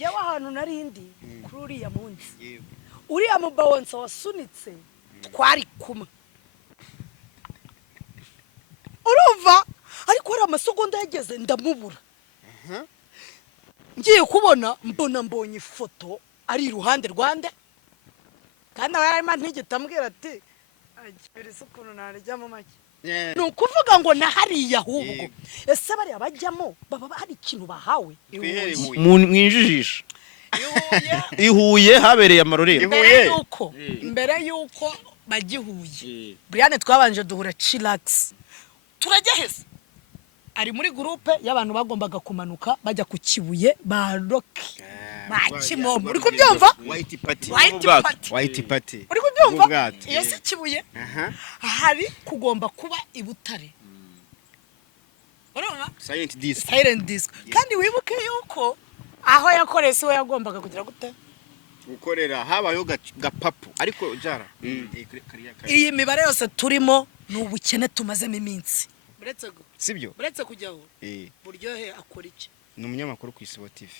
Jyawe ahantu narindi kuri uriya munsi. Uriya mubawonsa wasunitse twari kumwe. Urumva ariko hari amasegonda yageze ndamubura. Ngiye kubona mbonye ifoto ari iruhande rwande. Kandi abayarima ntigitambwira ati agirisa ukuntu narya mu make. No kuvuga ngo nahariya ahubwo. Ese bari abajyamo baba hari ikintu bahawe. Mwinjijisha. Ihuye habereye amarorero. Mbere yuko bagihuye. Brianne twabanje duhura chillax. Turajya hese. Ari muri groupe y'abantu bagombaga kumanuka bajya ku Kibuye ba Rocky. Bakimomo. Uri kubyumva? White party. Uri kubyumva? Iyo si Kibuye. Hari kugomba kuba i Butare. Urumva? Silent disc. Kandi wibuke yuko aho yakorese we yagombaga kugira gute? Gukorera habayo gapapu ariko jara. Iyi mibare yose turimo n'ubukene tumazemo iminsi. Sibyo? Buretse kujyaho. Buryohe akora iki? Ni umunyamakuru ku Isibo TV.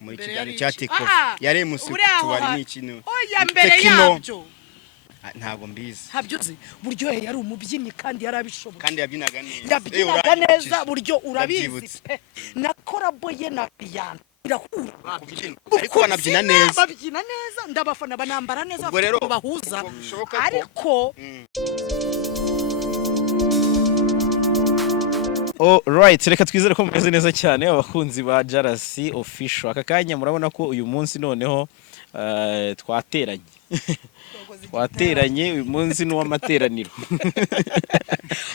Muri kiganiro cya TikTok. Yaremusi tubari n'ikino. Oya mbere yabyo. Ntabwo mbizi. Habyuzi. Buryohe yari umubyinyi kandi yarabishoboye. Kandi yabyinaga neza. Yabyinaga neza buryo urabizi. Nakora boye na Bianca. Birahura. Ariko banabyina neza. Babyina neza ndabafana banambara neza bahuza. Ariko Alright, reka twizere ko mumeze neza cyane abakunzi ba Jalas official. Aka kanya murabona ko uyu munsi noneho twateranye. Twateranye uyu munsi n'uw'amateraniro.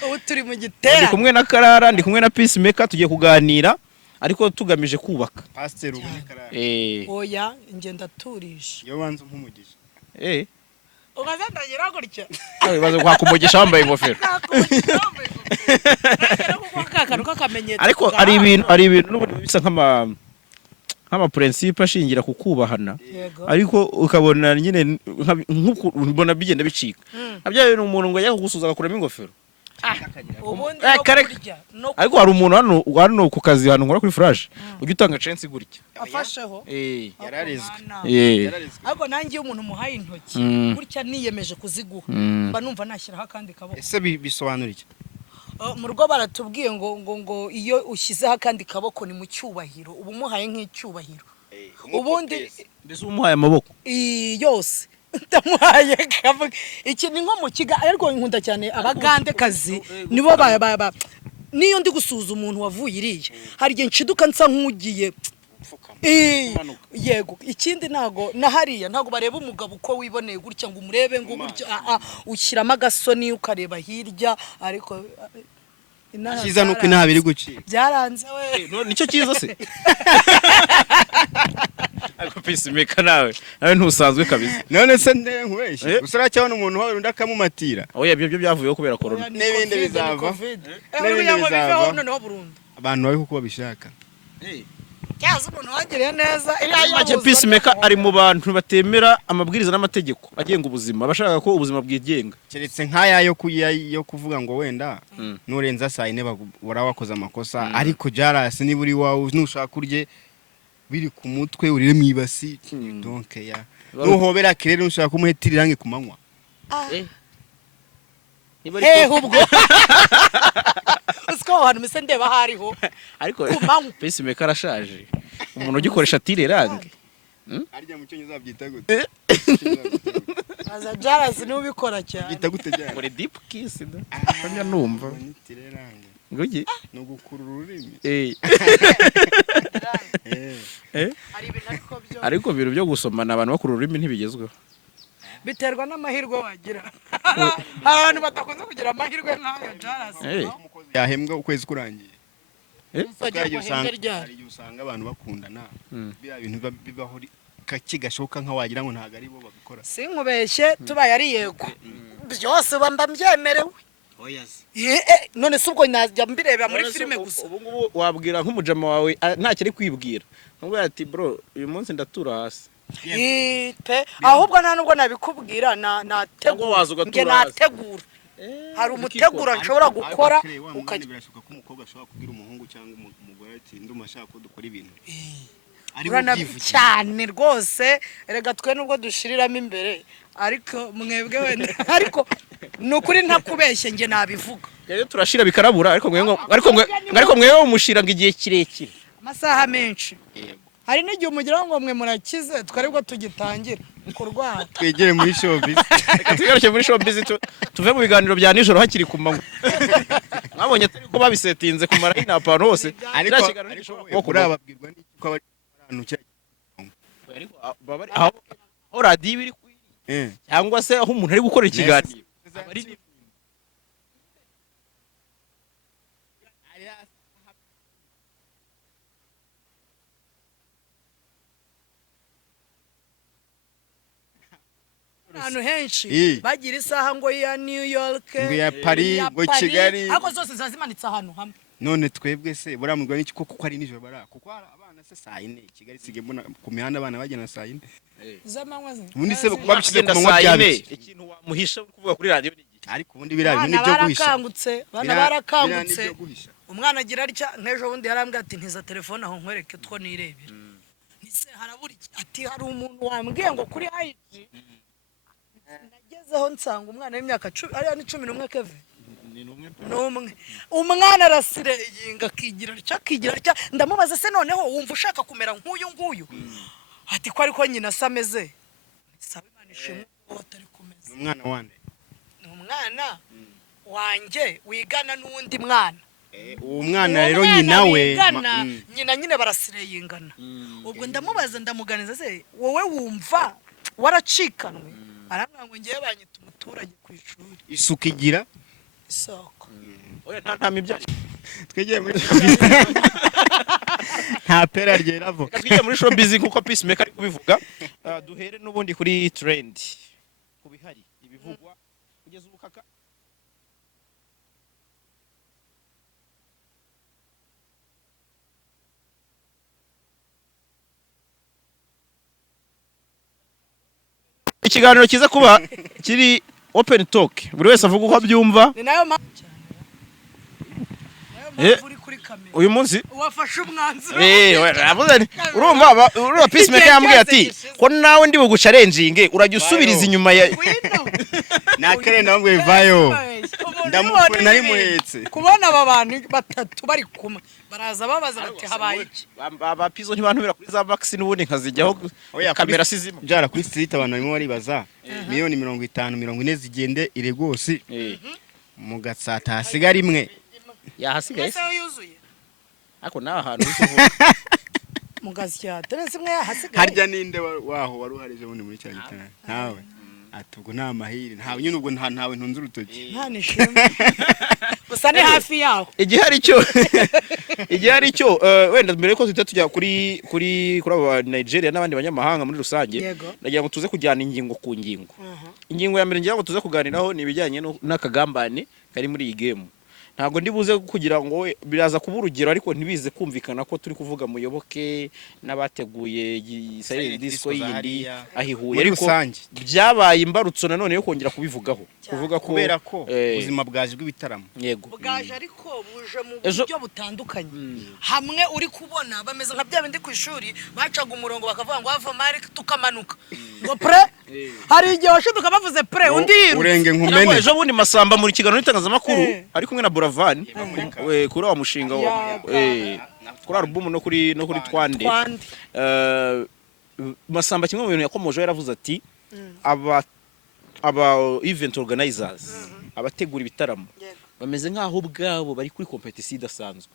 Ubu turi mu gitera. Ndi kumwe na Clara, ndi kumwe na Peacemaker tugiye kuganira ariko tugamije kubaka. Pastor ubu ni Clara. Oya ngenda turisha. Yo banza nkumugisha. Ugazandagira gutya. Baze kwakumugisha wambaye ingofero. Ariko ari ibintu n'ubundi bisa nk'ama principe ashingira ku kubahana. Ariko ukabona nyine mbona bigenda bicika. Abya bintu umuntu ngo yajya kugusuza agakuramo ingofero. Ubundi ariko hari umuntu hano ku kazi hano nkora kuri flash ujya utanga chance gutya afasheho yararizwe ariko nangiye umuntu muhaye intoki gutya niyemeje kuziguha mba numva nashyiraho kandi kaboko. Ese bisobanura iki? Mu rugo baratubwiye ngo iyo ushyizeho kandi kaboko ni mu cyubahiro ubu muhaye nk'icyubahiro ubundi mbese umuhaye amaboko yose ndamuhaye kavuga iki ni nko mu kiga ariko nkunda cyane abagande kazi nibo baba niyo ndi gusuza umuntu wavuye iriye hari gihe nshiduka nsa nk'ugiye yego ikindi nago nahariya ntago bareba umugabo uko wiboneye gutya ngo umurebe ngo gutya ushyiramo agasoni ukareba hirya ariko kiza nuko inaha biri gucika byaranze we nicyo kiza se ariko Peacemaker nawe ntusanzwe kabisa none se nkubeshye usura cyabona umuntu wawe undi akamumatira oya byo byavuyeho kubera corona n'ibindi bizava noneho Burundi abantu bari kuko babishaka cyazo umuntu wagiriye neza iriya Peacemaker ari mu bantu batemera amabwiriza n'amategeko agenga ubuzima bashaka ko ubuzima bwigenga keretse nk'aya yo kuvuga ngo wenda nurenza saa 4 warawakoze amakosa ariko Jalas ni buri wawe nushaka kurye biri ku mutwe urire mu ibasi donc ya nuhobera kirere nushaka kumuhetira irange kumanywa ubwo usko abantu mise ndeba hariho ariko Peacemaker arashaje umuntu ugikoresha tire range arya mu cyonyo zabyita gute aza Jalas ni ubikora cyane byita gute Jalas muri deep kiss ndanya numva tire range ngogi no gukurura ururimi ariko biro byo gusomana abantu bakurura ururimi ntibigezweho biterwa n'amahirwe wagira abantu batakunze kugira amahirwe nk'ayo Jalas yahembwa ukwezi kurangiye usanga abantu bakundana bya bintu bibaho kigashoka nka wagira ngo ntago ari bo babikora sinkubeshye tubaye ari yego byose bamba mbyemerewe none se ubwo najya mbireba muri filime gusa ubu ngubu wabwira nk'umujama wawe ntacyo ari kwibwira ngo ati bro uyu munsi ndatura hasi ahubwo nta nubwo nabikubwira nategura hari umutegura nshobora gukora ukajya birashoboka ko umukobwa ashobora kubwira umuhungu cyangwa umugore ati ndumva ashaka ko dukora ibintu cyane rwose erega twe nubwo dushiriramo imbere ariko mwebwe wenda ariko nukuri ntakubeshye nge nabivuga rero turashira bikarabura ariko mwewe umushira ngo igihe kirekire amasaha menshi hari n'igihe umugira ngo mwe murakize twaribwo tugitangira kurwara twegere muri showbiz tugaruke muri showbiz tuve mu biganiro bya nijoro hakiri ku manywa mwabonye turi ko babisetinze ku mara ina abantu hose ariko urababwirwa n'iko abari ahantu ariko babari aho radio biri cyangwa se aho umuntu ari gukora ikiganiro ahantu henshi bagira isaha ngo ya New York ngo ya Paris ngo Kigali ariko zose zazimanitse ahantu hamwe none twebwe se buramurwa n'iki kuko ari nijoro bara kuko abana se saa 4 Kigali sigembona ku mihanda abana bagena saa 4 zamanywa ze ubundi se babishize ku manywa byabe ikintu wamuhisha kuvuga kuri radio ariko ubundi birabi n'ibyo guhisha bana barakangutse umwana agira atya nkejo bundi yarambye ati ntiza telefone aho nkwereke two nirebera nise haraburi ati hari umuntu wambwiye ngo kuri IG nagezeho nsanga umwana w'imyaka 10 ari 11 keve numwe umwana arasireyinga kigira cya ndamubaza se noneho wumva ushaka kumera nk'uyu nguyu ati ko ariko nyina sameze sabe manishimwe atari kumeza umwana wande umwana wanje wigana n'undi mwana uwo mwana rero nyina we nyina nyine barasireyingana ubwo ndamubaza ndamuganiza se wowe wumva waracikanwe arambwa ngo ngiye banyita umuturage ku ishuri isuka igira isoko oya nta mibya twegeye muri nta pera ryeravo twegeye muri showbiz kuko Peacemaker ari kubivuga duhere n'ubundi kuri trend kubihari ibivugwa kugeza ubukaka ikiganiro kiza kuba kiri open talk buri wese avuga uko abyumva ni nayo uri kuri kamera uyu munsi wafashe umwanzuro urumva Peacemaker yambwiye ati ko nawe ndi bugucalenjinge urajya usubiriza inyuma ya nakere ndamwe vayo ndamukwe nari muhetse kubona aba bantu batatu bari kumwe baraza babaza bati habaye iki aba pizo ntibantumira kuri za vaccine ubundi nkazijyaho kamera sizimo jara kuri street abantu barimo baribaza miliyoni 50 40 zigende ire rwose mugatsata hasigara imwe yahasigaye se yuzuye ako naho ahantu bivuga mugasya terese imwe yahasigaye harya ninde waho waruharije bundi muri cyane cyane nawe atubwo nta mahiri ntawe nyine ubwo ntawe ntunze urutoki nta nishimwe gusa ni hafi yaho igihari cyo wenda mbere ko tujya kuri aba Nigeria n'abandi banyamahanga muri rusange nagira ngo tuze kujyana ingingo ku ngingo ingingo ya mbere ngira ngo tuze kuganiraho ni ibijyanye n'akagambane kari muri iyi game ntabwo ndibuze kugira ngo biraza kuba urugero ariko ntibize kumvikana ko turi kuvuga muyoboke n'abateguye silent disco yindi ahihuye ariko byabaye imbarutso nanone yo kongera kubivugaho kuvuga ko kubera ko ubuzima bwaje bw'ibitaramo yego bwaje ariko buje mu buryo butandukanye hamwe uri kubona bameze nka bya bindi ku ishuri bacaga umurongo bakavuga ngo ava mari tukamanuka ngo pre hari igihe washiduka bavuze pre undi urenge nkumene ejo bundi Masamba muri kiganiro n'itangazamakuru ari kumwe na Buravani kuri wa mushinga kuri album no kuri twande Masamba kimwe mu bintu yakomoje yaravuze ati aba event organizers abategura ibitaramo bameze nkaho bwabo bari kuri competition idasanzwe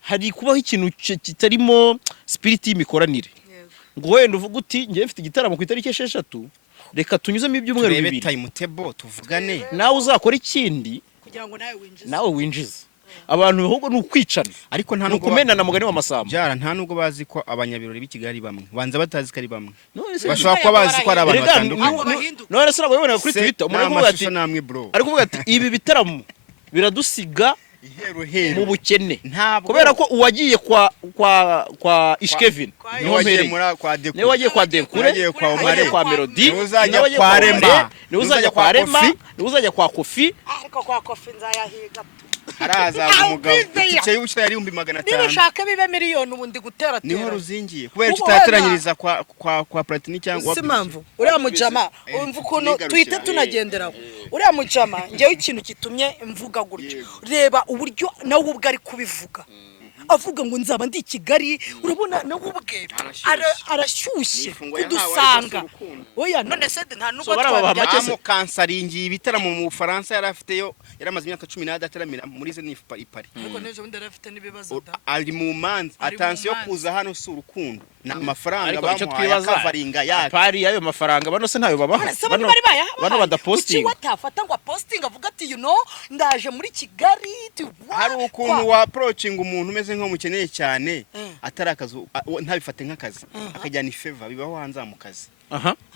hari kubaho ikintu kitarimo spirit y'imikoranire ngo wenda uvuga uti ngiye mfite igitaramo ku itariki 6 reka tunyuzemo ibyumweru bibiri time table tuvugane nawe uzakora ikindi kugira ngo nawe winjize abantu ahubwo ni ukwicana ariko nta nubwo kumenana mugani wa Masamba jara nta nubwo bazi ko abanyabirori b'Ikigali bamwe banza batazi ko ari bamwe bashobora kuba bazi ko ari abantu batandukanye none se nabwo yibona kuri Twitter umuntu avuga ati namwe bro ari kuvuga ati ibi bitaramo biradusiga mu bukene kubera ko uwagiye kwa Ishkevin niho wagiye kwa Dekure niho wagiye kwa Dekure wagiye kwa Omare kwa Melody uzajya kwa Rema niho uzajya kwa Rema niho uzajya kwa Kofi ariko kwa Kofi nzayahiga haraza umugabo itike y'ubushira yari 500 nibishaka bibe miliyoni ubundi gutera niho ruzingiye kubera tutateranyiriza kwa platini cyangwa simpamvu uriya mujama umva ukuntu twite tunagenderaho uriya mujama ngewe ikintu kitumye mvuga gutyo reba uburyo nawe ubwo ari kubivuga avuga ngo nzaba ndi Kigali urabona nawe ubwe arashyushye kudusanga oya none se nta nuko twajya kansaringi ibitaramo mu Bufaransa yarafiteyo yaramaze imyaka 10 ataramira muri Zenif Paris ariko nejo bundi yarafite nibibazo da ari mu manzi attention kuza hano si urukundo na amafaranga bamuhaye kavaringa yake Paris yayo mafaranga bano se ntayo babaha bano badaposting uki watafata ngo posting avuga ati you know ndaje muri Kigali hari ukuntu wa approaching umuntu umeze nko mukeneye cyane atarakazo ntabifate nk'akazi akajyana ifeva bibaho hanze mu kazi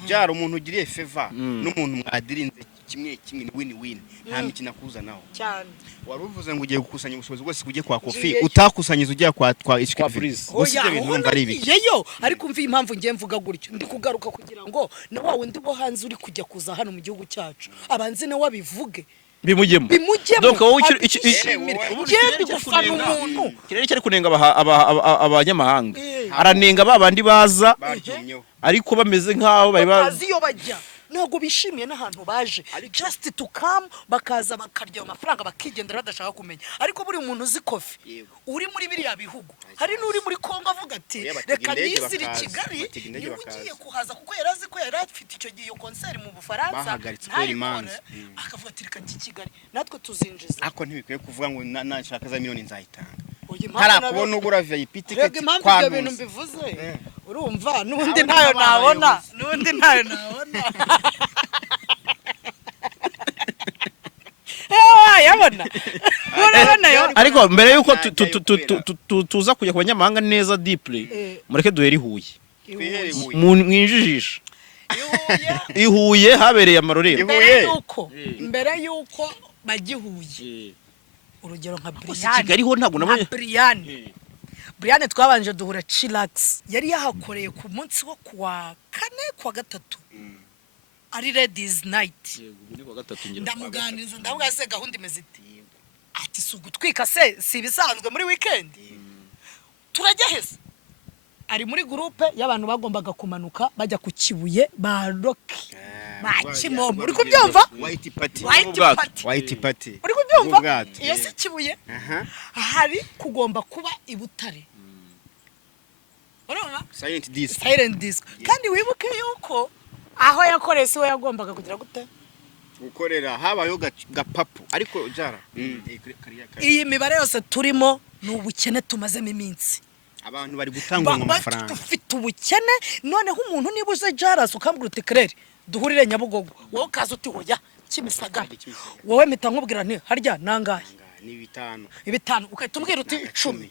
byaro umuntu ugiriye feva n'umuntu mwadirinze kimwe ni win nta mikina kuza naho cyane waruvuze ngo ugiye gukusanya ubushobozi bwose kujye kwa kofi utakusanyije ujya kwa Freeze bose ibyo bintu numva ari ibiki yeyo ariko mvi impamvu ngiye mvuga gutyo ndi kugaruka kugira ngo na wawe ndi bo hanze uri kujya kuza hano mu gihugu cyacu abanze na wabivuge bimujyemo donc wowe ugende gufana umuntu kirere cyari kunenga abanyamahanga aranenga babandi baza ariko bameze nkaho bari baziyo bajya ntago bishimiye n'ahantu baje just to come bakaza bakarya amafaranga bakigendera badashaka kumenya ariko buri umuntu uzi kofi uri muri biriya bihugu hari n'uri muri Kongo avuga ati reka nizire Kigali niwe ugiye kuhaza kuko yarazi ko yarafite icyo gihe concert mu Bufaransa akavuga ati reka Kigali natwe tuzinjiza ako ntibikwiye kuvuga ngo nashaka za miliyoni nzayitanga harakubona ugura VIP ticket kwa ibintu mbivuze urumva nundi ntayo nabona yabona ariko mbere yuko tuza kujya ku banyamahanga neza deeply mureke duhere Huye mwinjijisha Ihuye habereye amarorero mbere yuko bagihuye urugero nka Kigali ho ntabwo nabonye Brianne twabanje duhura chillax yari yahakoreye ku munsi wo kuwa 4 kwa 3 ari ladies night ndamuganiriza ndavuga se gahunda imeze iti ati sugutwika se si bisanzwe muri weekend turajya hese ari muri groupe y'abantu bagombaga kumanuka bajya ku Kibuye ba Rocky Machimo uri kubyumva white party uri kubyumva iyo se Kibuye hari kugomba kuba i Butare urumva silent disc kandi wibuke yuko aho yakoreye se we yagombaga kugira gute gukorera habayo gapapu ariko jara iyi mibare yose turimo n'ubukene tumazemo iminsi abantu bari gutangwa amafaranga ufite ubukene noneho umuntu niba uje Jalas ukambwira uti Claire duhurire Nyabugogo wowe kaza uti hoya Kimisagara wowe mpita nkubwira nti harya nangahe ni 5 ukahita uti 10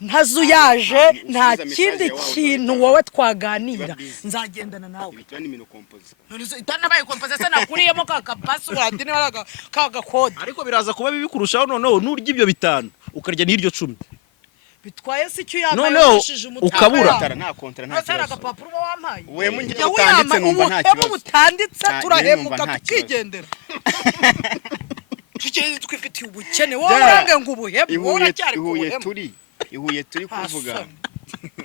ntazu yaje nta kindi kintu wowe twaganira nzagendana nawe itanabaye composition nakuriyemo ka password ni baraga ka code ariko biraza kuba bibi kurushaho noneho nurya ibyo 5 ukarya n'iryo 10 bitwaye se icyo yamashije umutwe ukabura nta kontra nta kibazo agapapuro wampaye we mungi utanditse numva nta kibazo butanditse turahemuka tukigendera tugende twifitiye ubukene worange ngo ubuhemu woracyari kubuhemu Ihuye turi kuvuga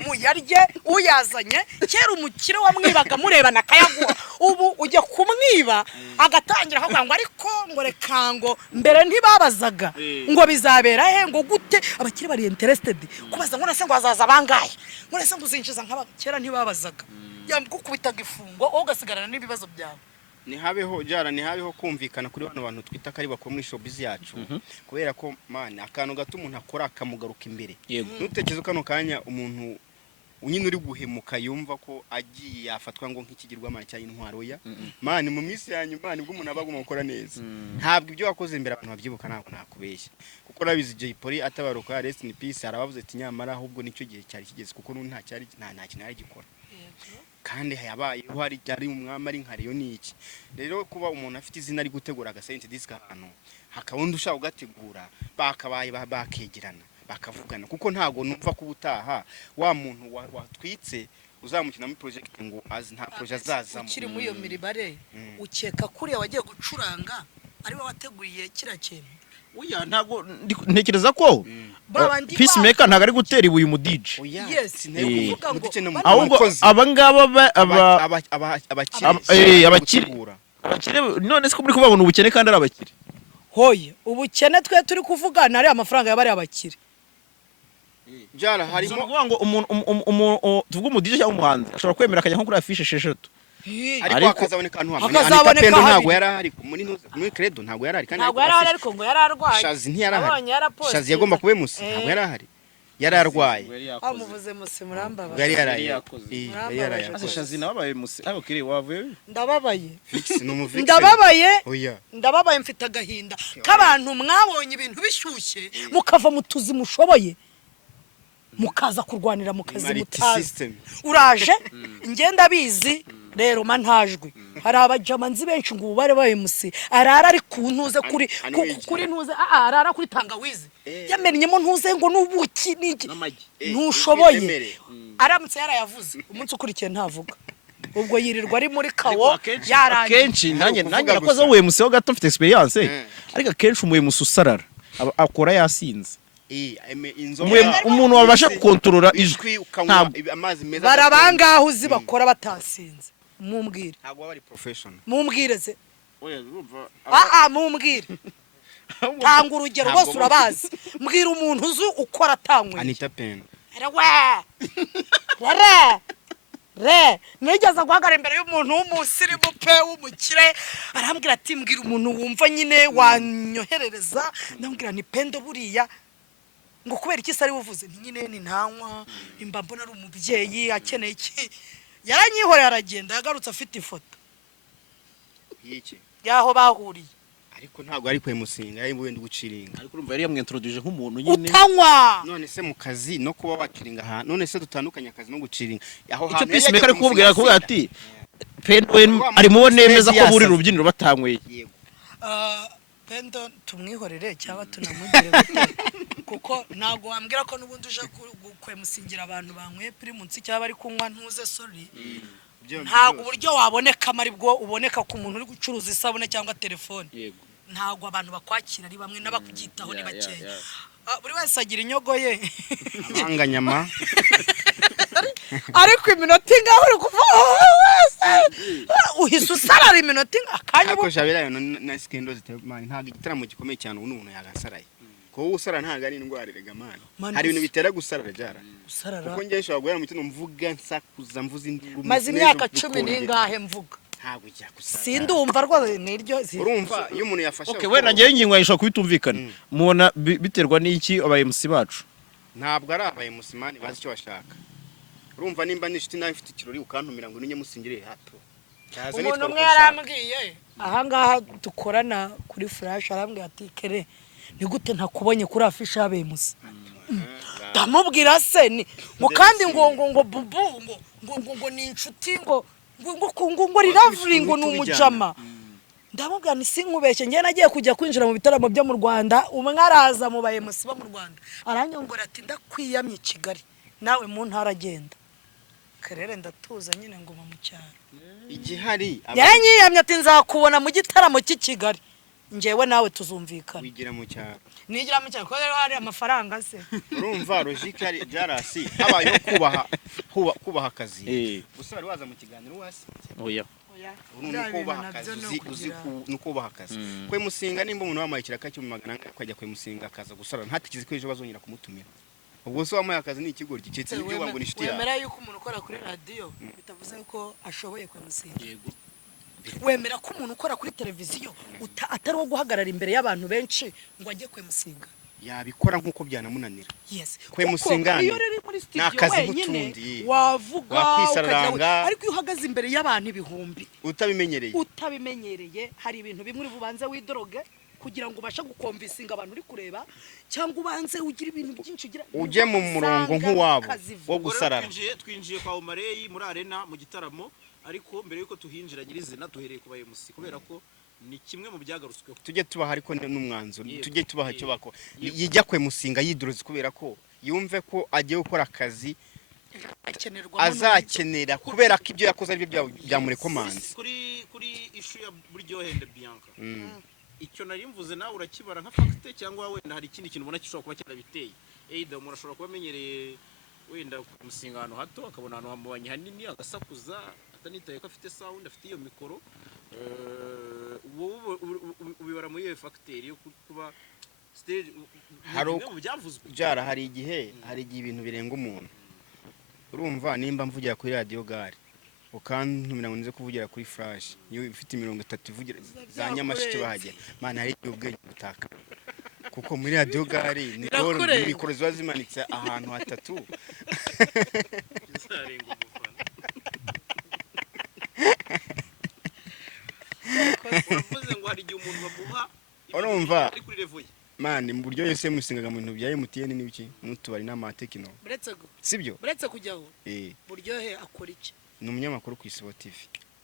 muyarye uyazanye kera umukire wamwibaga murebana akayaguha ubu ujye kumwiba agatangira aho ngo ariko ngo rekango mbere ntibabazaga ngo bizabera he ngo gute abakire bari interested kubaza ngo nase ngo azaza bangaye ngo nase ngo uzinjiza nk'abakera ntibabazaga yamukubitaga ifungo wowe ugasigarana n'ibibazo byawe nihabeho kumvikana kuri bano bantu twita kari bakora muri showbiz yacu kubera ko man akantu gato umuntu akora akamugaruka imbere nutekezo kano kanya umuntu unyine uri guhemuka yumva ko agiye yafatwa ngo nk'ikigirwa amacya y'intwaro ya man mu minsi yanyu man ubwo umuntu abaguma gukora neza ntabwo ibyo wakoze imbere abantu babyibuka ntabwo nakubeshya kuko rabizi Jay Polly atabaruka rest in peace arabavuze ati nyamara ahubwo nicyo gihe cyari kigeze kuko nta kintu yari gikora kandi hayabaye hari umwami ari nkariyo niki rero kuba umuntu afite izina ari gutegura agasente disc ahantu hakabundi ushaka ugategura bakabaye bakegerana bakavugana kuko ntago numva kubutaha wa muntu watwitse uzamukina muri project ngo nta project azazamo ukiri muri iyo miribare ukeka kuri wagiye gucuranga ari we wateguye kira kintu oya ntago ntekereza ko babandi Peacemaker ntago ari gutera ibuye mu DJ yes ahubwo abangaba abakire none se ko muri kuvuga ngo ubukene kandi ari abakire hoye ubukene twe turi kuvugana ari amafaranga yabari abakire Jala harimo kuvuga ngo umuntu tuvuga umudije cyangwa umuhanzi ashobora kwemera akajya nko kuri afishe 6 ariko hakazaboneka ahantu hamwe Anita Pendo ntago yarahari muri credo ntago yarahari kandi ntago yarahari ariko ngo yararwaye Shazi ntiyarahari Shazi yagomba kube musi ntago yarahari yararwaye amuvuze musi murambaba yari yaraye ase Shazi nababaye musi aho kire wavuye ndababaye numuvix ndababaye mfite agahinda k'abantu mwabonye ibintu bishyushye mukava mu tuzi mushoboye mukaza kurwanira mu kazi mutazi uraje ngenda bizi rero mantajwe hari abajamanzi benshi ngo ubare baye musi arara ari kuntuze kuri ntuze arara kuri tangawizi yamenyemo ntuze ngo nubuki niki ntushoboye aramutse yarayavuze umunsi ukurikiye ntavuga ubwo yirirwa ari muri kawo yaranje kenshi nanjye nakoze uwe musi ho gato mfite experience ariko kenshi umuye musi usarara akora yasinze umuntu wabasha gukontorora ijwi amazi meza barabangaho uzi bakora batasinze mumbwire ntago bari professional mumbwire ze mumbwire tanga urugero rwose urabazi mbwira umuntu uzi ukora atangwe Anita Pendo nigeze guhagarara imbere y'umuntu w'umusirimu pe w'umukire arambwira ati mbwira umuntu wumva nyine wanyoherereza ndambwira ni Pendo buriya ngo kubera iki sari buvuze ni nyine ni ntanywa imbambo nari umubyeyi akeneye iki yaranyihoreye aragenda yagarutse afite ifoto yiki yaho bahuriye ariko ntago ari kwemusinga yari wenda guciringa ariko urumva yari yamwintroduce nk'umuntu nyine utanywa none se mu kazi no kuba waciringa ha none se dutandukanye akazi no guciringa aho icyo Peacemaker ari kubwira ati Pendo ari mu nemeza ko buri rubyiniro batanyweye yego Pendo tumwihorere cyangwa tunamugire gute kuko ntago wambwira ko nubundi uje kwemusingira abantu banyweye primunsi cyaba ari kunywa ntuze sorry ntago uburyo waboneka mari bwo uboneka ku muntu uri gucuruza isabune cyangwa telefone yego ntago abantu bakwakira ari bamwe n'abakugitaho ni bakeya buri wese agira inyogo ye anganyama ariko iminota ingaho uri kuvuga uhise usarara iminota akanya ko jabirayo na skendo zitemani ntago igitaramo gikomeye cyane umuntu yagasaraye ko usara ntago ari indwara rega mani hari ibintu bitera gusarara jara usarara kuko ngiye shobora guhera mu kino mvuga nsakuza mvuza induru maze imyaka 10 n'ingahe mvuga ntago ijya gusara sindumva rwose niryo urumva iyo umuntu yafasha okay we nanjye ingingo yishobora kubitumvikana mubona biterwa n'iki abaye musi bacu ntabwo ari abaye musimani bazi icyo bashaka urumva nimba nishiti nawe ifite ikirori ukantumira ngo ninye musingire hato umuntu umwe yarambwiye ahangaha dukorana kuri flash arambwiye ati kere ni gute ntakubonye kuri afisha yabaye musi ndamubwira se ni ngo kandi ngo bubu ngo ni inshuti ngo riravuri ngo ni umujama ndamubwira ni sinkubeshye ngiye nagiye kujya kwinjira mu bitaramo byo mu Rwanda umwe araza mu baye musi ba mu Rwanda aranyongora ati ndakwiyamye Kigali nawe mu ntara agenda karere ndatuza nyine ngo mu cyaro igihari yaranyiyamye ati nzakubona mu gitaramo cy'i Kigali njewe nawe tuzumvikana wigira mu cyaro nigira mu cyaro ko rero hari amafaranga se urumva logique ari Jalas habayeho kubaha akazi gusa bari waza mu kiganiro wasi oya nukubaha akazi nukubaha akazi kwe musinga nimba umuntu wamaye kiraka cyo mu magana akajya kwe musinga akaza gusara ntatikize ko ejo bazongera kumutumira ubwo so wamaye akazi ni ikigori gicetse ibyo wangu nishitira wemera yuko umuntu ukora kuri radio bitavuze ko ashoboye kwe musinga yego wemera ko umuntu ukora kuri televiziyo atari wo guhagarara imbere y'abantu benshi ngo ajye kwe musinga yabikora nkuko byanamunanira yes kwe musingana iyo rero muri studio nakazi wenyine butundi wavuga wakwisaranga ariko iyo uhagaze imbere y'abantu ibihumbi utabimenyereye hari ibintu bimwe bubanze widoroge kugira ngo ubashe gukomvisinga abantu uri kureba cyangwa ubanze ugira ibintu byinshi ugira uje mu murongo nk'uwabo wo gusarara twinjiye kwa Umareyi muri arena mu gitaramo ariko mbere yuko tuhinjira nyirizina duhereye kubaye musi kubera ko ni kimwe mu byagarutsweho tujye tubaha ariko n'umwanzuro tujye tubaha icyo bako yijya kwe musinga yiduruze kubera ko yumve ko agiye gukora akazi azakenera kubera ko ibyo yakoze ari byo byamurekomanze kuri issue ya Buryohe Bianca icyo nari mvuze nawe urakibara nka fact cyangwa wenda hari ikindi kintu ubona gishobora kuba cyarabiteye either umuntu ashobora kuba amenyereye wenda kumusinga ahantu hato akabona ahantu hamubanye hanini agasakuza atanitaye ko afite sound afite iyo mikoro ubibara muri iyo facteur yo kuba stage byavuzwe jara hari igihe ibintu birenga umuntu urumva nimba mvugira kuri radio gare ukantumira ngo nize kuvugira kuri flash iyo ifite 30 ivugira za nyamashiki bahagera mana hari ubwenge butaka kuko muri radio gare ni mikoro ziba zimanitse ahantu hatatu uravuze ngo hari igihe umuntu bamuha urumva ari kuri level mani mu buryo yose musingaga mu bintu bya MTN n'ibiki n'utubari n'amatekino sibyo buretse kujyaho Buryohe akora iki ni umunyamakuru ku Isibo TV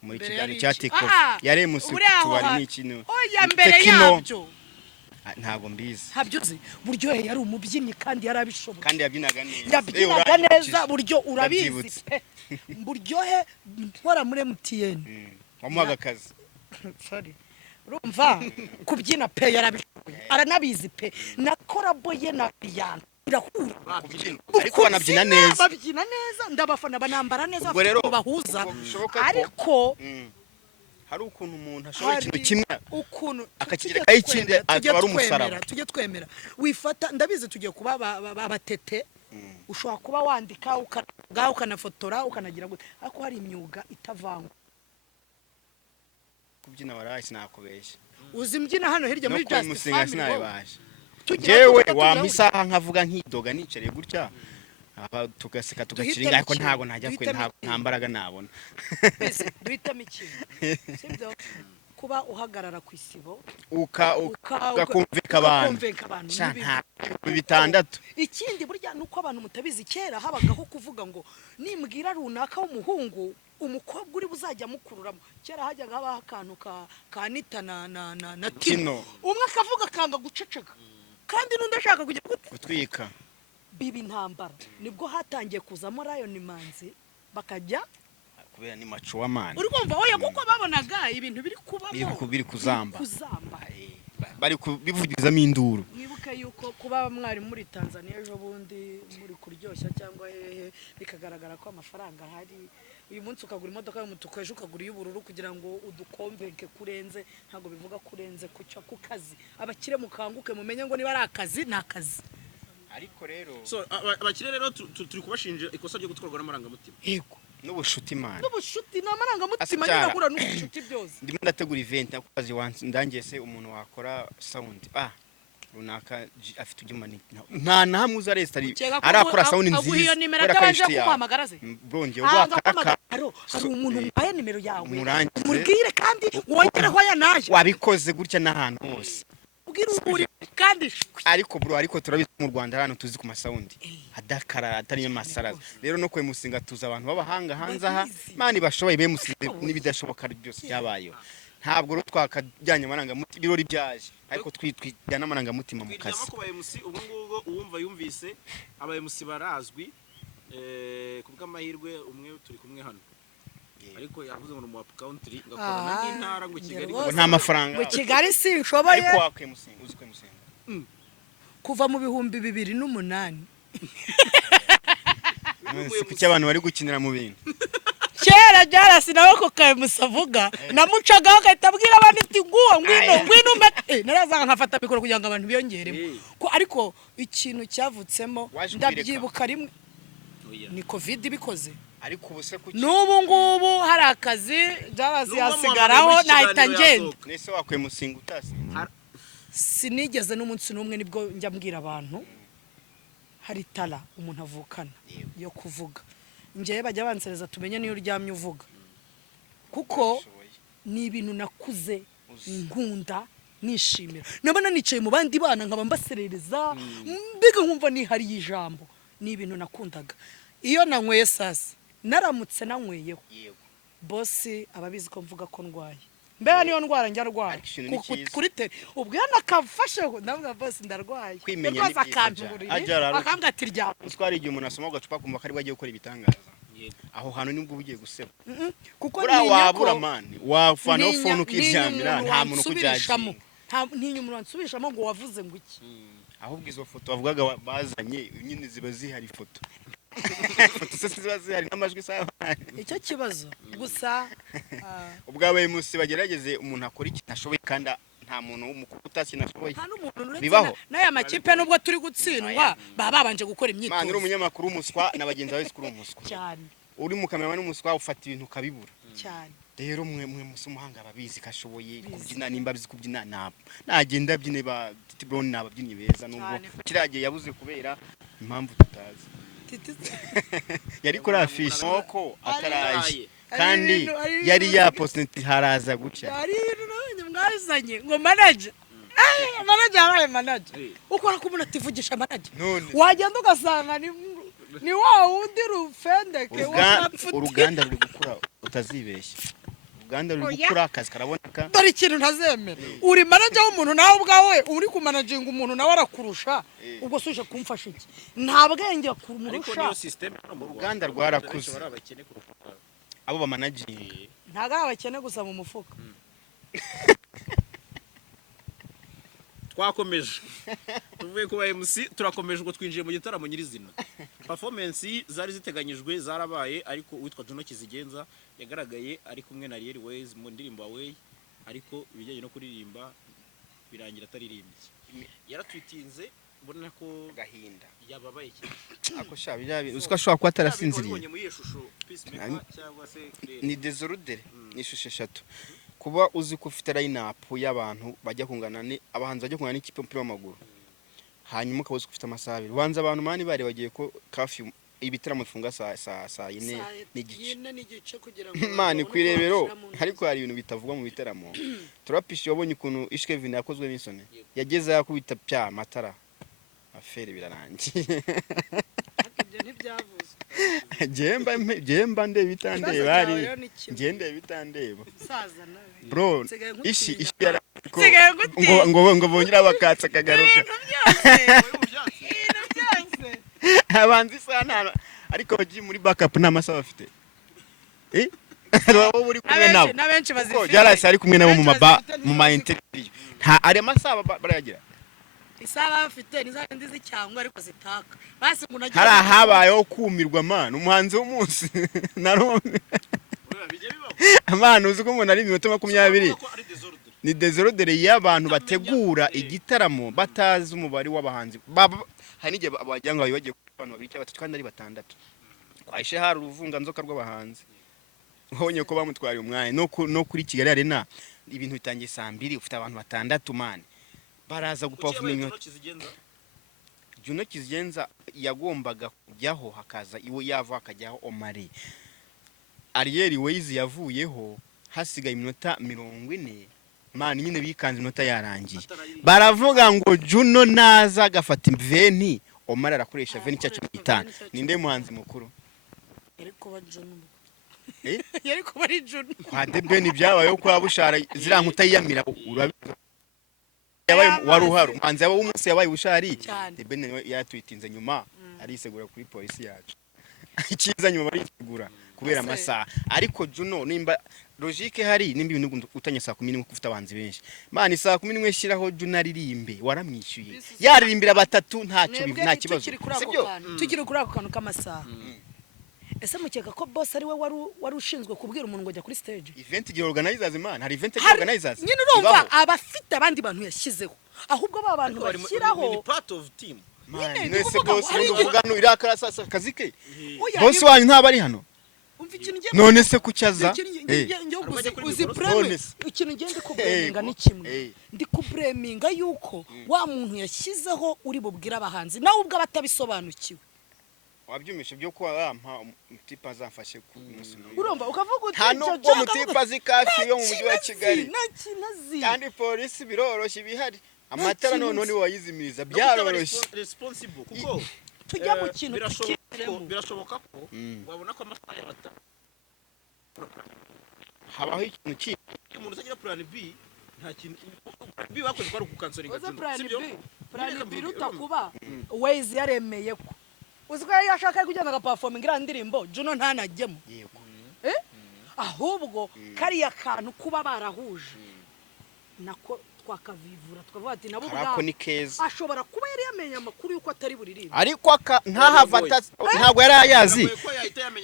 muri kiganiro cya TikTok yare musi tubari n'ikino oya mbere yabyo ntago mbizi habyuze Buryohe yari umubyinnyi kandi yarabishoboye kandi yabyinaga neza buryo urabizi Buryohe nkora muri MTN wamuhaga akazi sorry urumva kubyina pe yarabishoboye aranabizi pe nakora boye na Brianne irahura ariko banabyina neza ndabafana banambara neza bahuza ariko hari ukuntu umuntu ashobora ikintu kimwe ukuntu akakigereka ikindi akaba ari umusaraba tujye twemera wifata ndabizi tugiye kuba abatete ushobora kuba wandika ukanafotora ukanagira gute ariko hari imyuga itavangwa kubyina warahise nakubeshya uzi imbyina hano hirya muri Just Family jewe wamisaha nkavuga nkidoga nicariye gutya tugaseka tugaciringa ariko ntago najya kwe nta mbaraga nabona duhitamo ikintu sibyo kuba uhagarara ku Isibo ukakumvika abantu bitandatu ikindi burya nuko abantu mutabizi kera habagaho kuvuga ngo nimbwira runaka w'umuhungu umukobwa uri buzajya mukururamo kera hajyaga habaho akantu ka nita na tino umwe akavuga kanga guceceka kandi n'undi ashaka kujya gutwika bibi ntambara nibwo hatangiye kuzamo Lion Manzi bakajya kubera ni macho w'amana uri kumva oya kuko babonaga ibintu biri kubamo biri kuzamba bari kubivugizamo induru mwibuke yuko kuba mwari muri Tanzania ejo bundi muri kuryoshya cyangwa hehe bikagaragara ko amafaranga hari uyu munsi ukagura imodoka y'umutuku ejo ukagura y'ubururu kugira ngo udukombenke kurenze ntago bivuga kurenze kuca ku kazi abakire mukanguke mumenye ngo niba ari akazi nakazi ariko rero so abakire rero turi kubashinja ikosa ryo gutwarwa n'amarangamutima yego n'ubushuti man n'ubushuti n'amarangamutima nyiragura n'ubushuti byose ndimo ndategura event akubazi wansi ndangiye se umuntu wakora sound runaka afite ujumani nta nahamwe uzaresta arakora sound nziza aguhiyo nimero y'abanje kukwamagara ze bronge ubwaka hari umuntu mbaye nimero yawe murgire kandi wongereho ya naje wabikoze gutya n'ahantu hose ubwira uri kandi ariko bro ariko turabizi mu Rwanda hano tuzi ku masaundi adakara atari amasaraza rero no kwe musinga tuza abantu babahanga hanze aha mani bashoboye bemusinze n'ibidashoboka byose byabayeho ntabwo ro twakajyanye amaranga muti birori byaje ariko twitwijyana amaranga mutima mu kazi ku MC ubwo ngubwo uwumva yumvise aba MC barazwi kubw'amahirwe umwe turi kumwe hano ariko yavuze ngo mu country ngakorana n'intara ngo Kigali nta mafaranga ngo Kigali sinshoboye ariko wakwe musinga uzikwe musinga kuva mu 2008 kuki abantu bari gukinira mu bintu kera Jalas nawe ko kamusavuga namucaga agahita abwira abantu ati ngwino naraza nkafata mikoro kugira ngo abantu biyongeremo ko ariko ikintu cyavutsemo ndabyibuka rimwe ni covid bikoze ariko ubuse kuki n'ubu ngubu hari akazi Jalas yasigaraho nahita ngenda nese wakwe musinga utasi sinigeze n'umunsi n'umwe nibwo njya mbwira abantu hari tala umuntu avukana yo kuvuga ngiye bajya bansereza tumenye niyo uryamye uvuga kuko ni ibintu nakuze nkunda nishimira nabona nicaye mu bandi bana nkaba mbaserereza mbega nkumva ni hari ijambo ni ibintu nakundaga iyo nanyweye sasa naramutse nanyweyeho bosi ababizi ko mvuga ko ndwaye mbega niyo ndwara njya rwaye kuri te ubwo nakafasheho ndavuga bosi ndarwaye kwimenya akambwa ati ryama twari igihe umuntu asoma agacupa kumva kari bagiye gukora ibitangaza aho hantu nibwo bugiye guseba kuko wabura man wafana phone ukiryamira nta muntu kujaje ntinya umuntu ansubishamo ngo wavuze ngo iki ahubwo izo foto bavugaga bazanye nyine ziba zihari foto foto se ziba zihari n'amajwi sawa icyo kibazo gusa ubwabaye musi bagerageze umuntu akora ikintu ashoboye kandi nta muntu w'umukuru utakinashoboye nta n'umuntu bibaho n'aya makipe nubwo turi gutsindwa baba babanje gukora imyitozo man uri umunyamakuru w'umuswa n'abagenzi bawe sikuru umuswa cyane uri mu kamera n'umuswa ufata ibintu ukabibura cyane rero mwe musi umuhanga babizi kashoboye kubyina nimba bizi kubyina nagenda byine ba Titibron nababyinnyi beza nubwo kiragiye yabuze kubera impamvu tutazi yari kuri afishe noko ataraje kandi yari yapostinti haraza gucya yari nabonye mwazanye ngo manager yabaye manager ukora ko umuntu ativugisha manager wagenda ugasanga ni wa wundi rufendeke uruganda ruri gukura utazibeshya uruganda ruri gukura akazi karaboneka dore ikintu ntazemera uri manager w'umuntu nawe ubwawe uri ku managing umuntu nawe arakurusha ubwo suje kumfasha iki nta bwenge kumurusha uruganda rwarakuze abo ba managing ntaga abakene gusa mu mufuka twakomeje tuvuye kuba MC turakomeje ngo twinjiye mu gitaramo nyirizina performance zari ziteganyijwe zarabaye ariko witwa Juno Kizigenza yagaragaye ari kumwe na Riel Ways mu ndirimbo Away ariko ibijyanye no kuririmba birangira ataririmbye yaratwitinze mbona ko gahinda yababaye cyane ako shabi yabi usko ashobora kuba atarasinziriye muri iyo shusho Peacemaker cyangwa se ni Desordre ni ishusho eshatu kuba uzi ko ufite line up y'abantu bajya kungana ni abahanzi bajya kungana n'ikipe y'umupira w'amaguru hanyuma ukabuze ufite amasaha abiri wanze abantu mani bari bagiye ko curfew ibitaramo bifunga saa 4 n'igice kugira ngo mani kwirebero ariko hari ibintu bitavugwa mu bitaramo turapishe wabonye ukuntu Ishkevin yakozwe n'isone yageze yakubita pya matara afere birarangiye ibyo ntibyavuze jemba nde bitande bari ngende bitandeba saza nawe bro ishi ngo bongera bakatsa kagaruka abanzi sana ariko bagiye muri backup n'amasaha bafite baba buri kumwe nabo n'abenshi bazifite Jalas ari kumwe nabo mu ma interview nta ari amasaha barayagira isaba bafite nizandi zicyangwa ariko zitaka basi ngo nagira hari habayeho kumirwa man umuhanzi w'umunsi narone amana uzi ko umuntu ari iminota 20 ni Desordre y'abantu bategura igitaramo batazi umubari w'abahanzi hari nige abajyanga bagiye abantu babiri cyangwa batatu kandi ari batandatu kwaishe hari uruvunga nzoka rw'abahanzi honye ko bamutwariye umwanya no kuri Kigali Arena ibintu bitangiye saa 2 ufite abantu batandatu man baraza guperforminga Juno Kizigenza yagombaga kujyaho hakaza iwe yava akajyaho Omari Riel Ways yavuyeho hasigaye iminota 40 man nyine bikanze iminota yarangiye baravuga ngo Juno naza gafata imveni Omari arakoresha veni cyacu gitana ninde muhanzi mukuru ariko ba Juno yari ko bari Juno kwa debeni byabayeho kwa bushara zirankuta yiyamira urabizi yabaye waruharo manzi yaba umunsi yabaye bushari debeni yatwitinze nyuma arisegura kuri polisi yacu ikiza nyuma baritegura kubera amasaha ariko Juno nimba logique hari nimba ibintu utanye saa 10 kufite abanzi benshi man saa 10 shiraho Juno aririmbe waramwishyuye yaririmbira batatu ntacyo nta kibazo sibyo tukiri kuri ako kantu k'amasaha ese mukeka ko boss ari we wari ushinzwe kubwira umuntu ngo jya kuri stage event gihe organizers man hari event organizers nyine urumva abafite abandi bantu yashyizeho ahubwo ba bantu bashyiraho ni part of team nese boss uvuga no irakara sasa kazike boss wanyu ntabari hano none se kucyaza ikintu ngende kubreminga ni kimwe ndi kubreminga yuko wa muntu yashyizeho uri bubwira abahanzi nawe ubwo abatabisobanukiwe wabyumisha byo kwa mutipa zafashe ku musino urumva ukavuga uti hano ko mutipa zikafi yo mu mujyi wa Kigali kandi polisi biroroshye bihari amatara none ni wayizimiriza byaroroshye responsible kuko tujya mu kintu birashoboka ko wabona ko amasaha y'abata habaho ikintu ki umuntu uzagira plan B nta kintu B bakoze kwari kukansoringa sibyo plan B rutakuba Ways yaremeye ko uziko yashaka kujyana ga performing ira ndirimbo Juno ntanajyemo yego ahubwo kariya kantu kuba barahuje nako twakavivura twavuga ati nabo karako ni keza ashobora kuba yari yamenye amakuru yuko atari buririmbe ariko ntahava ntabwo yari ayazi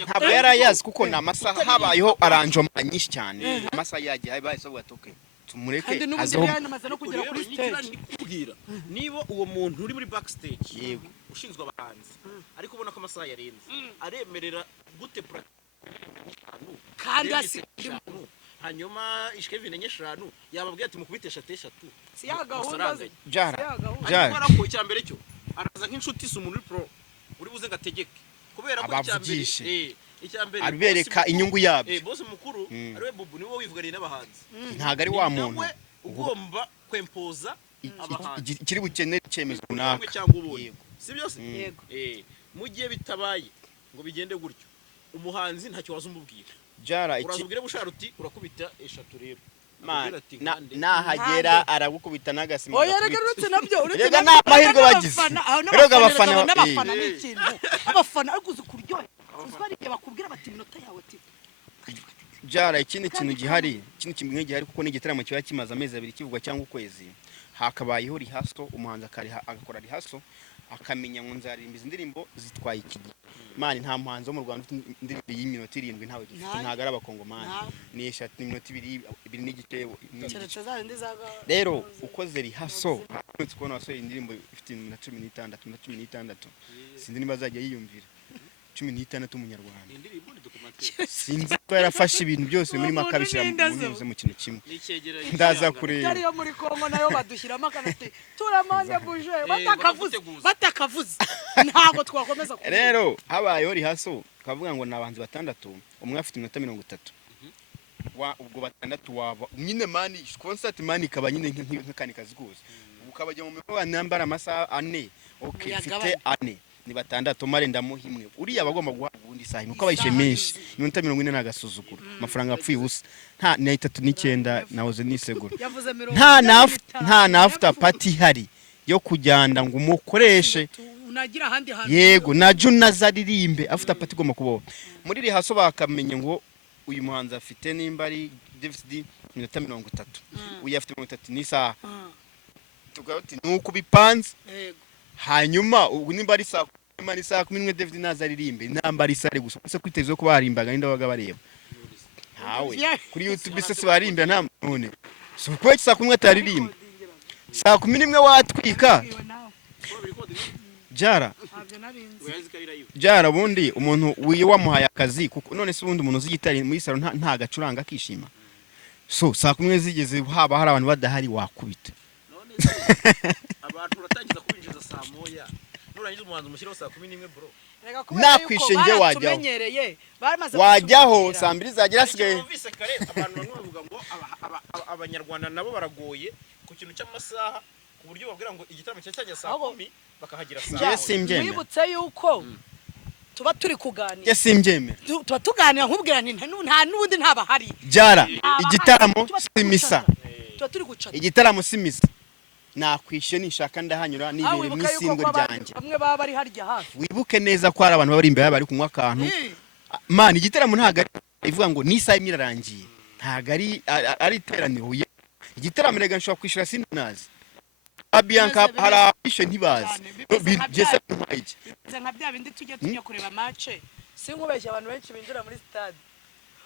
ntabwo yari ayazi kuko ni amasaha habayeho aranjoma nyinshi cyane amasaha yagiye bahise batoke tumureke azeho no kugera kuri stage niba uwo muntu uri muri backstage yego ushinzwe abahanzi ariko ubona ko amasaha yarenze aremerera gute kandi hanyuma ishkevin enyeshanu yababwiye ati mukubite eshatu si yagahunda jara ko icyambere cyo araza nk'inshuti se umuntu uri pro uri buze ngategeke kubera ko icyambere icyambere abereka inyungu yabo boss mukuru ariwe bubu niwe wivuganiye n'abahanzi ntago ari wa muntu ugomba kwempoza abahanzi kiri bukeneye icyemezo runaka yego si byose yego mu gihe bitabaye ngo bigende gutyo umuhanzi ntacyo wazumubwira jara urazubwire busharuti urakubita eshatu rero nahagera aragukubita n'agasima oya rega rutse nabyo rega n'amahirwe bagize rega abafana n'ikintu abafana arikuze kuryohe uzbariye bakubwira bati minota yawe ati jara ikindi kintu gihari kuko n'igitaramo kiba kimaze amezi 2 kivugwa cyangwa ukwezi hakabayeho rihaso umuhanzi agakora rihaso akamenya ngo nzaririmba indirimbo zitwaye iki mani nta muhanzi wo mu Rwanda indirimbo y'iminota 7 ntawe gifite ntago ari abakongomani ni eshatu iminota 2 n'igice rero ukoze rihaso kubona wasohoye indirimbo ifite iminota 16 sindi niba azajya yiyumvira 16 umunyarwanda sinzi ko yarafashe ibintu byose muri makabishyira mu kintu kimwe ndaza kureba ariyo muri Kongo nayo badushyiramo akanati turamanze buje batakavuze ntago twakomeza rero habayeho rihaso kavuga ngo nabanzi 6 umwe afite iminota 30 ubwo 6 waba nyine mani concert mani kaba nyine nk'akani kazi kose ukabajya mu mibano nambara amasaha 4 okay mfite 4 ni 6 mare ndamuhimwe uriya bagomba guhabwa ubundi sahi nuko abayishe menshi iminota 40 nagasuzugura amafaranga apfuye ubusa nta ni 39 nahoze nisegura nta nafta party hari yo kujyanda ngo umukoreshe unagira handi yego na Juna zaririmbe afta party goma kubo muri rihaso bakamenye ngo uyu muhanzi afite nimba ari DVD iminota 30 uyu afite 30 nisa tugati nuko bipanze yego hanyuma ubu nimba ari saa 11 David nazaririmbe namba ari sare gusa ese kwitezo ko barimbaga ninda baga bareba hawe kuri YouTube se barimba nta none so ko saa 11 ataririmba saa 11 watwika jara bundi umuntu wamuhaye akazi kuko none se ubundi umuntu uzigitari muri salo nta gacuranga kishima so saa 11 zigeze haba hari abantu badahari wakubita abantu uratangiza kwinjiza saa moya nurangiza umuhanzi umushyiraho saa 11 bro nakwishe nge wajyaho saa 2 zagera asigaye bumvise kare abantu bamwe bavuga ngo abanyarwanda nabo baragoye ku kintu cy'amasaha ku buryo babwira ngo igitaramo cyajya saa 10 bakahagira saa mwibutse yuko tuba turi kuganira simbyemera tuba tuganira nkubwira nta n'ubundi ntabahari jara igitaramo simisa tuba turi gucana igitaramo simisa nakwishe nishaka ndahanyura nibere mwisindwe ryanjye bamwe baba bari harya hafi wibuke neza ko hari abantu bari imbere bari kunywa akantu man igitaramo ntaga ivuga ngo ni saa 1 irarangiye ntaga ari teraniro igitaramo rega nshobora kwishura sinazi Bianca harabishe ntibazi byese ntayije nka bya bindi tujya kureba match sinkubeshya abantu benshi binjira muri stade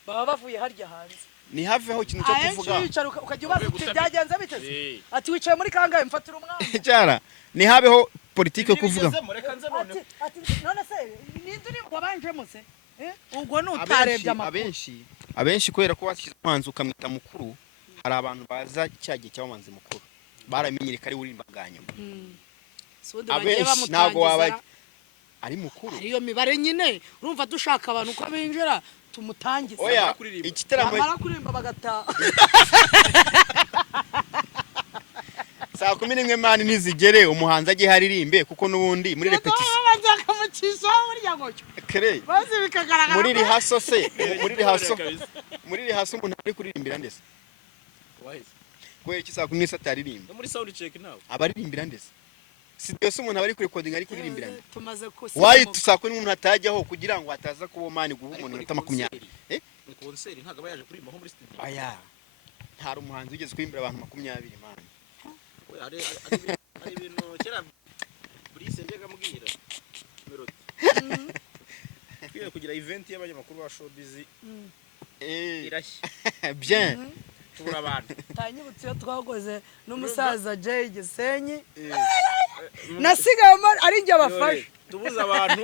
baba bavuye harya hanze ni haveho ikintu cyo kuvuga ukajya ubaza uti byagenze biteze ati wicaye muri kangahe mfatira umwana cyara ni habeho politike kuvuga ati none se ninde uri wabanjemo se ubwo nutarebye amakuru abenshi kubera ko washyize umwanzi ukamwita mukuru hari abantu baza cyagiye cy'abamanzi mukuru baramenyere kari uri mbaganyuma abenshi ntago waba ari mukuru ariyo mibare nyine urumva dushaka abantu ko binjira tumutangiza oya igitaramo amara kurimba bagata saa 11 mani nizigere umuhanzi agiye haririmbe kuko nubundi muri repetition bazakamucisha burya ngocyo kere bazi bikagaragara muri rihaso se muri rihaso umuntu ari kuririmbira ndese kweki saa 11 ataririmba muri sound check nawe abaririmbira ndese si byose umuntu abari kuri recording ari kuririmbira tumaze ko wayi tusako n'umuntu atajyaho kugira ngo ataza kuba mani guha umuntu 20 concert ntaga bayaje kurimba ho muri studio aya ntari umuhanzi ugeze kwimbira abantu 20 mani hari ibintu kera Brice njyaga mbwira Melody twiye kugira event y'abanyamakuru ba showbiz irashye bien tubura abantu tanyibutse iyo twakoze n'umusaza Jay Gisenyi nasigaye ari njye abafashe tubuza abantu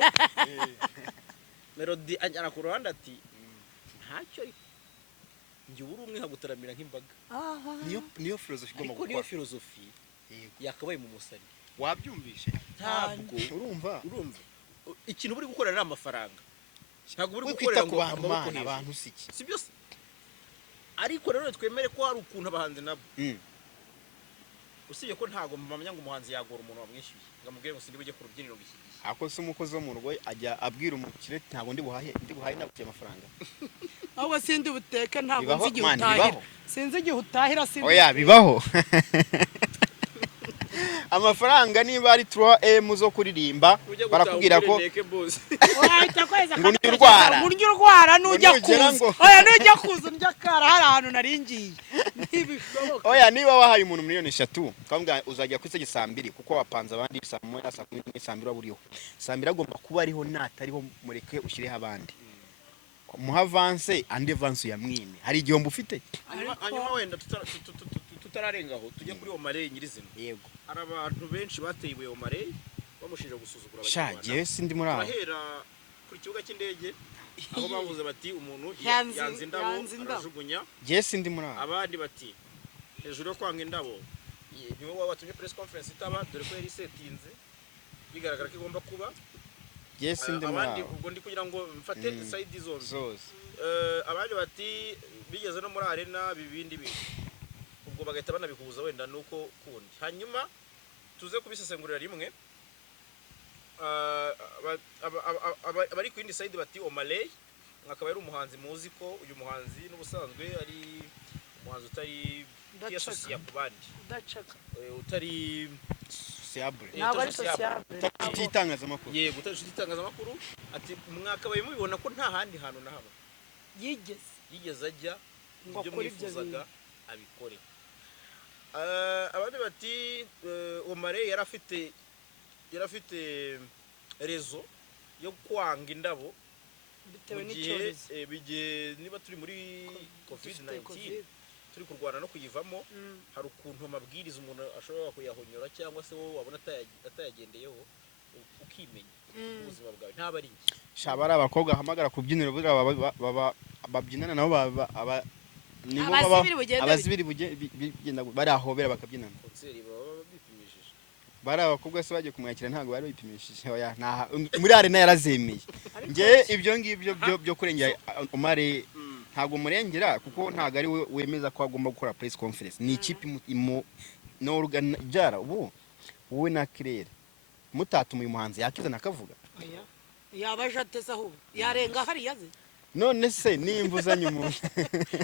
Melody ajyana ku ruhande ati ntacyo njye uri umwe hagutaramira nk'imbaga niyo philosophy igomba gukora niyo philosophy yakabaye mu musari wabyumvishe ntabwo urumva ikintu buri gukorera amafaranga ntabwo buri gukorera ngo abantu siki si byose ariko rero twemere ko hari ukuntu abahanzi nabo usibye ko ntago mpamya ngo umuhanzi yagora umuntu wamwishyuye ngamubwire ngo sindi bujye ku rubyiniro gishyigiye ako se umukozi wo mu rugo ajya abwira umukire ntago ndi buhahe nabukiye amafaranga ahubwo sindi buteke ntabwo nzi igihe utahira sinzi igihe utahira sindi oya bibaho amafaranga niba ari 3M zo kuririmba barakubwira ko ngo nurya urwara nujya kuza oya nujya kuza ndya kara hari ahantu naringiye ntibishoboka oya niba wahaye umuntu miliyoni 3 kwambwa uzajya kwisege saa 2 kuko wapanze abandi saa 1 saa 12 saa 2 buriho saa 2 agomba kuba ariho natariho mureke ushireho abandi muhavanse andi avance ya mwine hari igihombo ufite hanyuma wenda tutararengaho tujya kuri Omare nyirizina yego hari abantu benshi bateye ibuye Omare bamushinja gusuzugura abanyarwanda shaje sindi muri aho bahera kuri kibuga cy'indege aho bavuze bati umuntu yanze indabo arajugunya je sindi muri aho abandi bati hejuru yo kwanga indabo niwe wabatumye press conference itaba dore ko yari setinze bigaragara ko igomba kuba je sindi muri abandi aho ubwo ndi kugira ngo mfate side zose abandi bati bigeze no muri arena bibindi ubwo bagahita banabihuza wenda nuko kundi hanyuma tuze kubisesengurira rimwe abari ku yindi side bati Omare akaba ari umuhanzi muzi ko uyu muhanzi n'ubusanzwe ari umuhanzi utari yasosiya ku bandi utari sociable ntabwo ari sociable itangazamakuru yego utari itangazamakuru ati mwakabaye mubibona ko nta handi hantu na hamwe yigeze ajya ibyo mwifuzaga abikore abandi bati Omare yarafite rezo yo kwanga indabo bitewe n'icyorezo bigiye niba turi muri COVID-19 turi kurwana no kuyivamo hari ukuntu amabwiriza umuntu ashobora kuyahonyora cyangwa se wowe wabona atayagendeyeho ukimenya ubuzima bwawe ntaba ari iki shabara abakobwa hamagara kubyinira babyinana nabo abazibiri bugenda bari ahobera bakabyinana konseri baba bipimishije bari abakobwa se bagiye kumwakira ntago bari bipimishije oya muri arena yarazemeye nge ibyo ngibyo byo kurengera Omare ntago murengera kuko ntago ari wemeza ko agomba gukora press conference ni ikipe no organizara ubu wowe na Clara mutatu uyu muhanzi yakizana akavuga yabaje ateza aho yarenga hari yaze none se nimbuzanye umuntu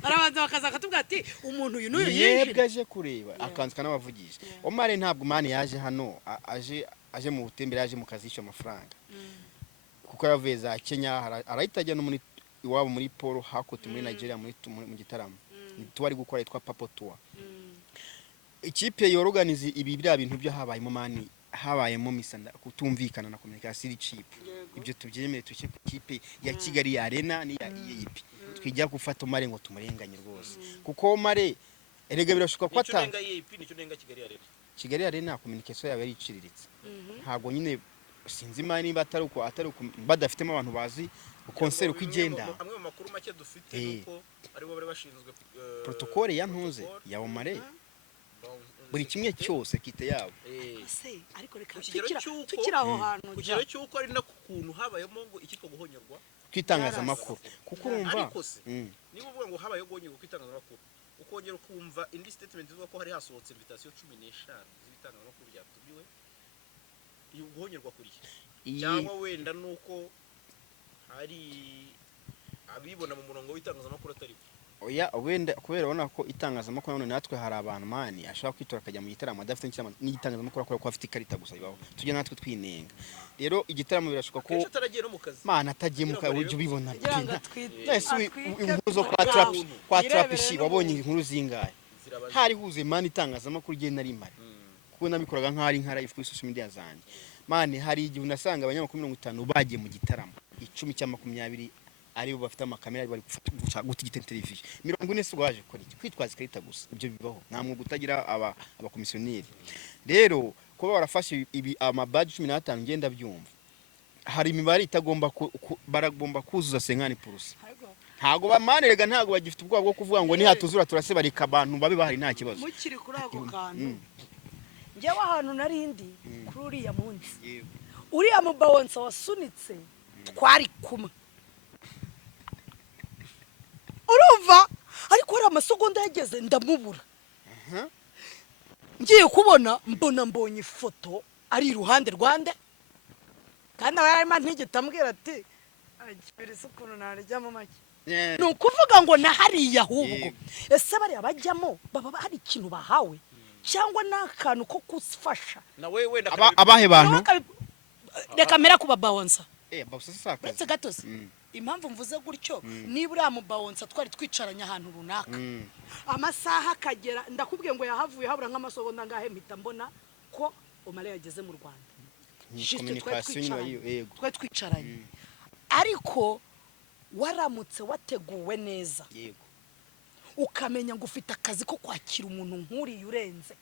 arabanza bakaza akatubwira ati umuntu uyu n'uyu yebwe aje kureba akanzika n'abavugisha Omare ntabwo mani yaje hano aje mu butembere yaje mu kazi y'icyo amafaranga kuko yavuye za Kenya arahita ajya no muri iwabo muri Polo hakote muri Nigeria mu gitaramo twari gukora yitwa Papo Tour ikipe yorganize ibi bya bintu byo habayemo mani habayemo misanda kutumvikana na communication chip ibyo tubyemeye tucye ku kipe ya Kigali Arena ni ya EAP twijya gufata Omare ngo tumurenganye rwose kuko Omare erega birashuka ko ata nicyo nenga Kigali Arena communication yawe yari iciriritse ntago nyine sinzi mani niba atari uko badafitemo abantu bazi ukonseri uko igenda amwe mu makuru make dufite nuko ari bo bari bashinzwe protocole ya ntuze ya Omare buri kimwe cyose kite yabo ariko reka tukira aho hantu kugera cyuko ari na kuntu habayemo ngo ikitwa guhonyorwa kwitangazamakuru kuko urumva niba uvuga ngo habaye guhonyorwa kwitangazamakuru ukongera ukumva indi statement ivuga ko hari hasohotse invitation 15 z'ibitangazamakuru byatubiwe iyo guhonyorwa kuri cyangwa wenda nuko hari abibona mu murongo w'itangazamakuru atari oya wenda kubera ubona ko itangazamakuru none natwe hari abantu mani ashaka kwitora akajya mu gitaramo adafite n'igitangazamakuru akora ko afite ikarita gusa bibaho tujye natwe twinenga rero igitaramo birashuka ko ataragiye no mu kazi mana atagiye mu kazi ujye ubibona inkuru kwa trap shi wabonye inkuru zingahe hari huze mani itangazamakuru giye nari mari kuko nabikoraga nk'ari nkara kuri social media zanjye mane hari igihe unasanga abanyamakuru 50 bagiye mu gitaramo 10 cyangwa 20 ari bo bafite amakamera bari gutigita television 40 se gwaje kora iki kwitwaza ikarita gusa ibyo bibaho nta mwuga utagira abakomisiyoneri rero kuba barafashe ibi badge 15 ngenda byumva hari imibare itagomba baragomba kuzuza 50%. Ntago bamanirega ntago bagifite ubwoba bwo kuvuga ngo ni hatuzura turase barika abantu babe bahari nta kibazo. Mukiri kuri ako kantu. Ngewe ahantu narindi kuri uriya munsi. Uriya mubawonsa wasunitse twari kumwe. Urumva ariko hari amasegonda yageze ndamubura. Ngiye kubona mbonye ifoto ari iruhande rwande. Kandi abayarima ntigitambwira ati agibiri sukuntu narijyamo make. No kuvuga ngo nahariya ahubwo. Ese bari abajyamo baba hari ikintu bahawe cyangwa nakantu ko kusfasha. Na wewe abahe bantu reka mera kuba bawonsa. Bawonsa saka. Ndetse gatoze. Impamvu mvuze gutyo nibura mu bawonsa twari twicaranye ahantu runaka. Amasaha kagera ndakubwiye ngo yahavuye habura nk'amasogonda ngahe mpita mbona ko Omare yageze mu Rwanda. Twari twicaranye ariko waramutse wateguwe neza yego ukamenya ngo ufite akazi ko kwakira umuntu nk'uri yurenze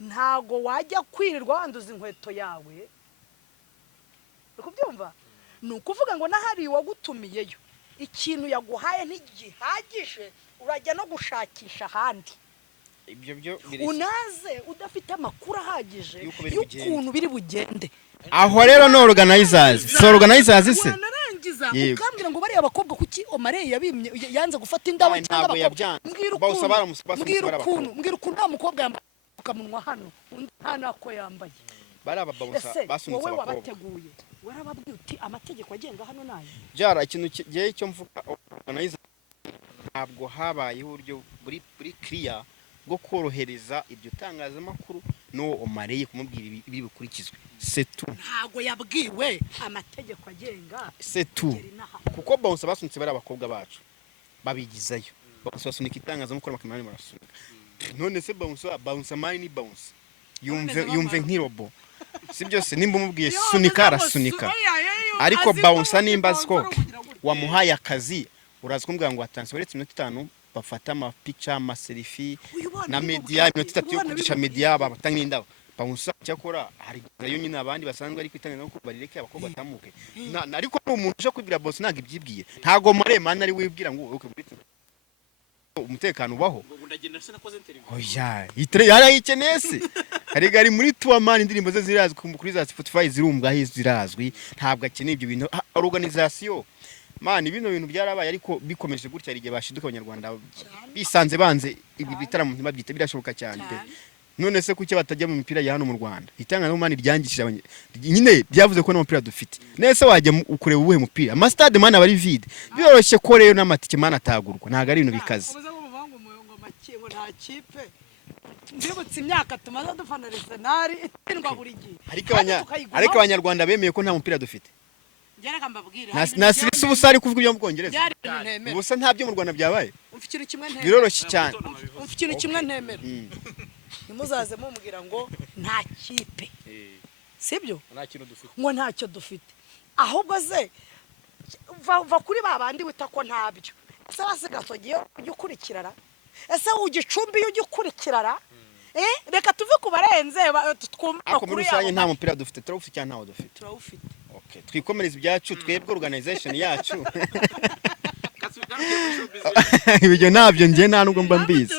ntago wajya kwirirwa wanduza inkweto yawe ukubyumva nukuvuga ngo nahari wagutumiyeyo ikintu yaguhaye ntigihagije urajya no gushakisha handi ibyo unaze udafite amakuru ahagije y'ukuntu biri bugende aho rero no organizers se ukambwira ngo bari abakobwa kuki Omare yabimye yanze gufata indabo cyangwa mbwira ukuntu nta mukobwa yambaye ukamunwa hano nta nako yambaye bari ababawusa basunitse abakobwa bateguye warababwiye uti amategeko agenga hano nayo byara ikintu giye cyo mvuga organizer ntabwo habayeho uburyo buri clear bwo korohereza ibyo tangazamakuru no Omare kumubwira ibi bikurikizwe setu ntago yabwiwe amategeko agenga setu kuko bawunsa basunitse bari abakobwa bacu babigizayo basunika itangazamakuru makamani barasunika none se bawunsa mani ni bawunsa yumve nk'irobo si byose nimba umubwiye sunika arasunika ariko bawunsa nimba ziko wamuhaye akazi urazi kumbwira ngo atanse uretse iminota 5 bafata amapica amaselfie na media iminota 3 yo kugisha media babatanga indabo bawunsa cyakora hari yo nyine abandi basanzwe ari kwitanga no kubarireke abakobwa tamuke ariko umuntu uje kwibira boss ntago ibyibwiye ntago maremana ari wibwira ngo umutekano ubaho oya itre yarayikenese ari gari muri tuamani indirimbo ze zirazwi kuri za Spotify zirumbwa zirazwi ntabwo akeneye ibyo bintu organization mani bino bintu byarabaye ariko bikomeje gutya rige bashiduka abanyarwanda bisanze banze ibi bitaramo ntibabyita birashoboka cyane pe none se kuki batajya mu mipira ya hano mu Rwanda itanga no mani ryangishije nyine byavuze ko no mupira dufite nese wajya ukureba ubuhe mupira ama stade mani abari vide biroroshye ko rero n'amatike mani atagurwa ntago ari ibintu bikaze nta kipe ndibutse imyaka tumaze dufana Arsenal indwa buri gihe ariko abanyarwanda bemeye ko nta mupira dufite Gereka mbabwira nasirisi ubusari kuvuga ibyo mu Bwongereza ubusa nta byo mu Rwanda byabaye umfikira kimwe ntemera biroroshye cyane umfikira kimwe ntemera nimuzaze mumbwira ngo nta kipe sibyo nta kintu dufite ngo ntacyo dufite ahubwo ze va kuri babandi wita ko ntabyo ese basigasogiye ugikurikirara ese ugicumbi ugikurikirara reka tuve kubarenze twumva kuri Rusange nta mupira dufite turafite cyane ntawo dufite turafite okay twikomereza ibyacu twebwe organization yacu ibyo nabyo ngiye nta nubwo mba mbizi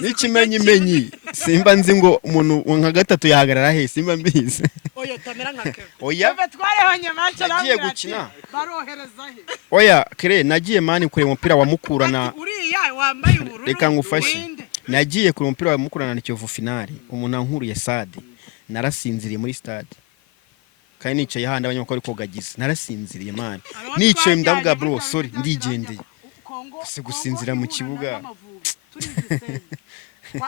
n'ikimenyimenyi simba nzi ngo umuntu nka gatatu yahagarara he simba mbizi oya tamera nka Kevin oya twarehanye match nagiye gukina barohereza he oya kire nagiye mani kure umupira wa Mukurana uriya wambaye ubururu reka ngufashe nagiye kure umupira wa Mukurana na Kiyovu finale umuntu ankuru ya Sade narasinziriye muri stade kandi nicaye handi abanyamakuru kogagize narasinziriye mani nicaye ndavuga bro sorry ndigendeye se gusinzira mu kibuga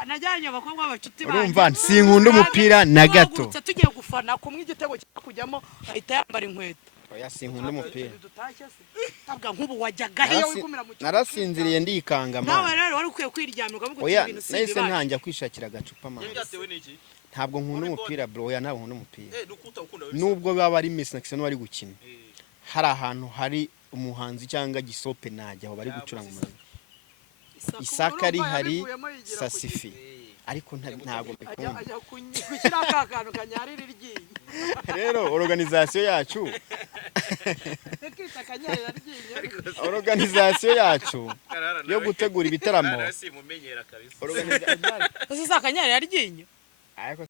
najyanye abakobwa bacuti baje urumva sinkunda umupira na gato tugiye gufana kumwe igitego kujyamo ahita yambara inkweto oya sinkunda umupira tabwa nkubu wajyaga he wigumira mu narasinziriye ndikanga nawe rero wari ukwiye kwiryamirwa oya nahise ntanjya kwishakira agacupa mani ntabwo nkunda umupira bro ya ntabwo nkunda umupira nubwo baba ari Messi na Cristiano bari gukina hari ahantu hari umuhanzi cyangwa gisope najya aho bari gucuranga umuziki Isaka ari hari Sasifi ariko ntabwo mbikunda gushyira akakantu kanyarira iryinyo rero organization yacu yo gutegura ibitaramo uzakanyarira iryinyo